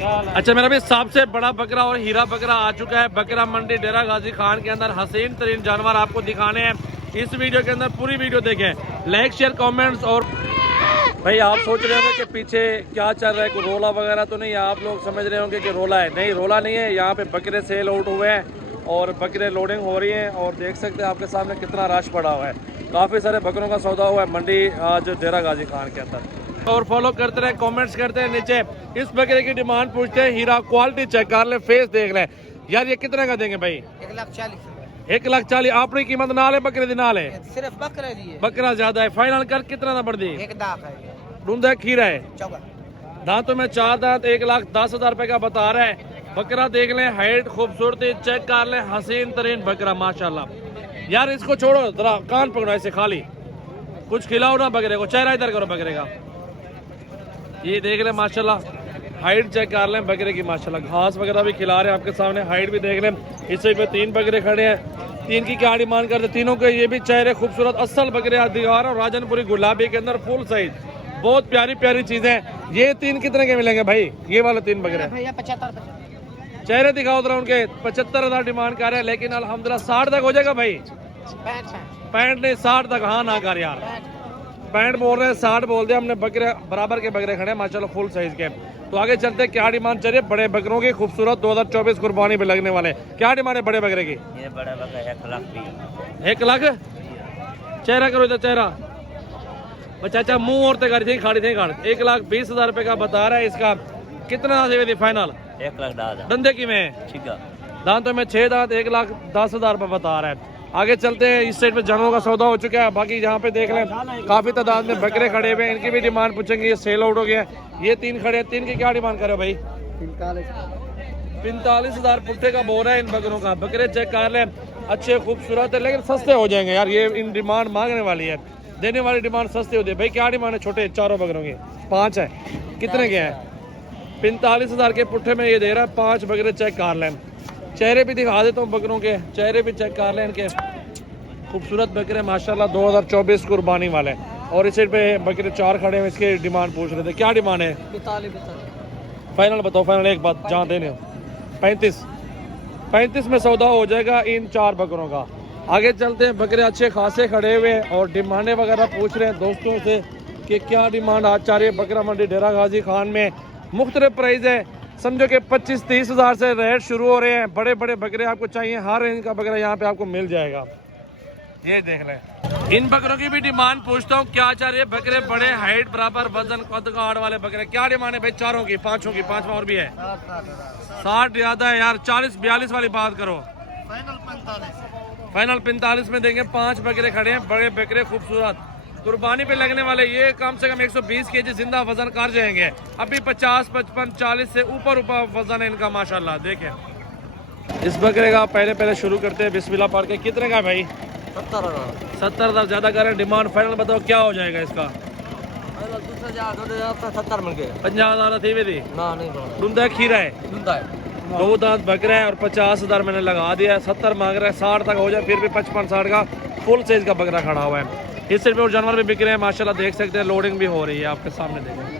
अच्छा, मेरा भी सबसे बड़ा बकरा और हीरा बकरा आ चुका है बकरा मंडी डेरा गाजी खान के अंदर। हसीन तरीन जानवर आपको दिखाने हैं इस वीडियो के अंदर। पूरी वीडियो देखें, लाइक शेयर कमेंट्स। और भाई आप सोच रहे होंगे कि पीछे क्या चल रहा है, कोई रोला वगैरह तो नहीं है। आप लोग समझ रहे होंगे कि रोला है, नहीं रोला नहीं है। यहाँ पे बकरे सेल आउट हुए हैं और बकरे लोडिंग हो रही है। और देख सकते हैं आपके सामने कितना रश पड़ा हुआ है। काफ़ी सारे बकरों का सौदा हुआ है मंडी आज डेरा गाजी खान के अंदर। और फॉलो करते रहे, कमेंट्स करते हैं नीचे। इस बकरे की डिमांड पूछते हैं, हीरा क्वालिटी चेक कर ले, फेस देख ले। यार ये कितने का देंगे भाई? 1,40,000। 1,40,000 अपनी कीमत ना ले, बकरे दी ना ले, सिर्फ बकरा दी है। बकरा ज्यादा है। फाइनल कर कितना ना बढ़ दी? 1 दांत है, ढूंढा खीरा है, चौगा दांतों में 4 दांत, 1,10,000 रुपए का बता रहा है। बकरा देख ले, हाइट खूबसूरती चेक कर ले, हसीन तरीन बकरा माशाल्लाह। यार इसको छोड़ो, जरा कान पकड़ो ऐसे खाली, कुछ खिलाओ ना बकरे को। चेहरा इधर करो बकरे का, ये देख ले माशाल्लाह। हाइट चेक कर लें बकरे की माशाल्लाह। घास वगैरह भी खिला रहे हैं आपके सामने, हाइट भी देख लें। इस साइड पे 3 बकरे खड़े हैं, 3 की क्या डिमांड करते? तीनों के ये भी चेहरे खूबसूरत असल बकरे दीवार और राजनपुरी गुलाबी के अंदर फुल साइज, बहुत प्यारी प्यारी चीजें। ये 3 कितने के मिलेंगे भाई? ये वाले 3 बकरे भैया 75 चेहरे दिखाओ जरा उनके। 75,000 डिमांड कर रहे हैं, लेकिन अल्हम्दुलिल्लाह 60 तक हो जाएगा भाई। 65 नहीं 60 तक, हाँ ना कर यार। 65 बोल रहे हैं, 60 बोल दिया हमने। बकरे बराबर के बकरे खड़े हैं माशाल्लाह, फुल साइज के। तो आगे चलते हैं, क्या डिमांड चल रही है बड़े बकरों की? खूबसूरत 2024 कुर्बानी पे लगने वाले, क्या डिमांड है बड़े बकरे की? ये बड़ा बकरा 1 लाख भी। 1 लाख? चेहरा करो इधर, चेहरा। चाचा मुंह और तैयारी थी, खाड़ी थी खाड़। 1,20,000 रुपए का बता रहा है। इसका कितना फाइनल? 1,10,000। धंधे की में ठीक है, दांतों में 6 दांत, 1,10,000 रुपए बता रहा है। आगे चलते हैं, इस साइड पे जानवरों का सौदा हो चुका है। बाकी यहाँ पे देख लें काफी तादाद में बकरे खड़े हुए हैं, इनकी भी डिमांड पूछेंगे। ये सेल आउट हो गया। ये 3 खड़े हैं, 3 की क्या डिमांड करे भाई? 45,000 पुट्ठे का बोल रहा है इन बकरों का। बकरे चेक कर लें, अच्छे खूबसूरत है, लेकिन सस्ते हो जाएंगे यार। ये इन डिमांड मांगने वाली है, देने वाली डिमांड सस्ती होती है भाई। क्या डिमांड है छोटे चारों बकरों की? 5 है, कितने के हैं? 45,000 के पुट्ठे में ये दे रहा है। 5 बकरे चेक कर लें, चेहरे भी दिखा देता हूँ बकरों के, चेहरे भी चेक कर लें इनके। खूबसूरत बकरे माशाल्लाह 2024 कुर्बानी वाले। और इस साइड पे बकरे 4 खड़े हैं, इसके डिमांड पूछ रहे थे। क्या डिमांड है? 45। फाइनल बताओ, फाइनल एक बात जहाँ देने हो। 35 में सौदा हो जाएगा इन 4 बकरों का। आगे चलते हैं, बकरे अच्छे खासे खड़े हुए हैं और डिमांडें वगैरह पूछ रहे हैं दोस्तों से कि क्या डिमांड आज चाह रही है बकरा मंडी डेरा गाजी खान में। मुख्तलिफ प्राइस है, समझो कि 25-30 हज़ार से रेट शुरू हो रहे हैं। बड़े बड़े बकरे आपको चाहिए, हर रेंज का बकरा यहाँ पे आपको मिल जाएगा। ये देख लें, इन बकरों की भी डिमांड पूछता हूँ क्या चाह रही है। बकरे बड़े, हाइट बराबर, वजन कद गाड़ वाले बकरे, क्या डिमांड है भाई? 4 की, 5 की, 5 और भी है। 60 ज्यादा है यार, 40-42 वाली बात करो। फाइनल 45 में देंगे। 5 बकरे खड़े हैं, बड़े बकरे खूबसूरत, कुर्बानी पे लगने वाले। ये कम से कम 120 केजी जिंदा वजन कर जाएंगे। अभी 50, 55, 40 से ऊपर वजन है इनका माशाल्लाह। देखें इस बकरे का पहले शुरू करते हैं बिस्मिल्लाह पढ़ के। कितने का भाई? 70,000 ज्यादा करें डिमांड। फाइनल बताओ क्या हो जाएगा इसका? 50,000 थी मेरी डूंदा खीरा है, 2 दांत बकरा है और 50,000 मैंने लगा दिया है। 70 मांग रहा है, 60 तक हो जाए फिर भी 55-60 का फुल साइज का बकरा खड़ा हुआ है। इस साइड पे और जानवर भी बिक रहे हैं माशाल्लाह, देख सकते हैं। लोडिंग भी हो रही है आपके सामने, देखें।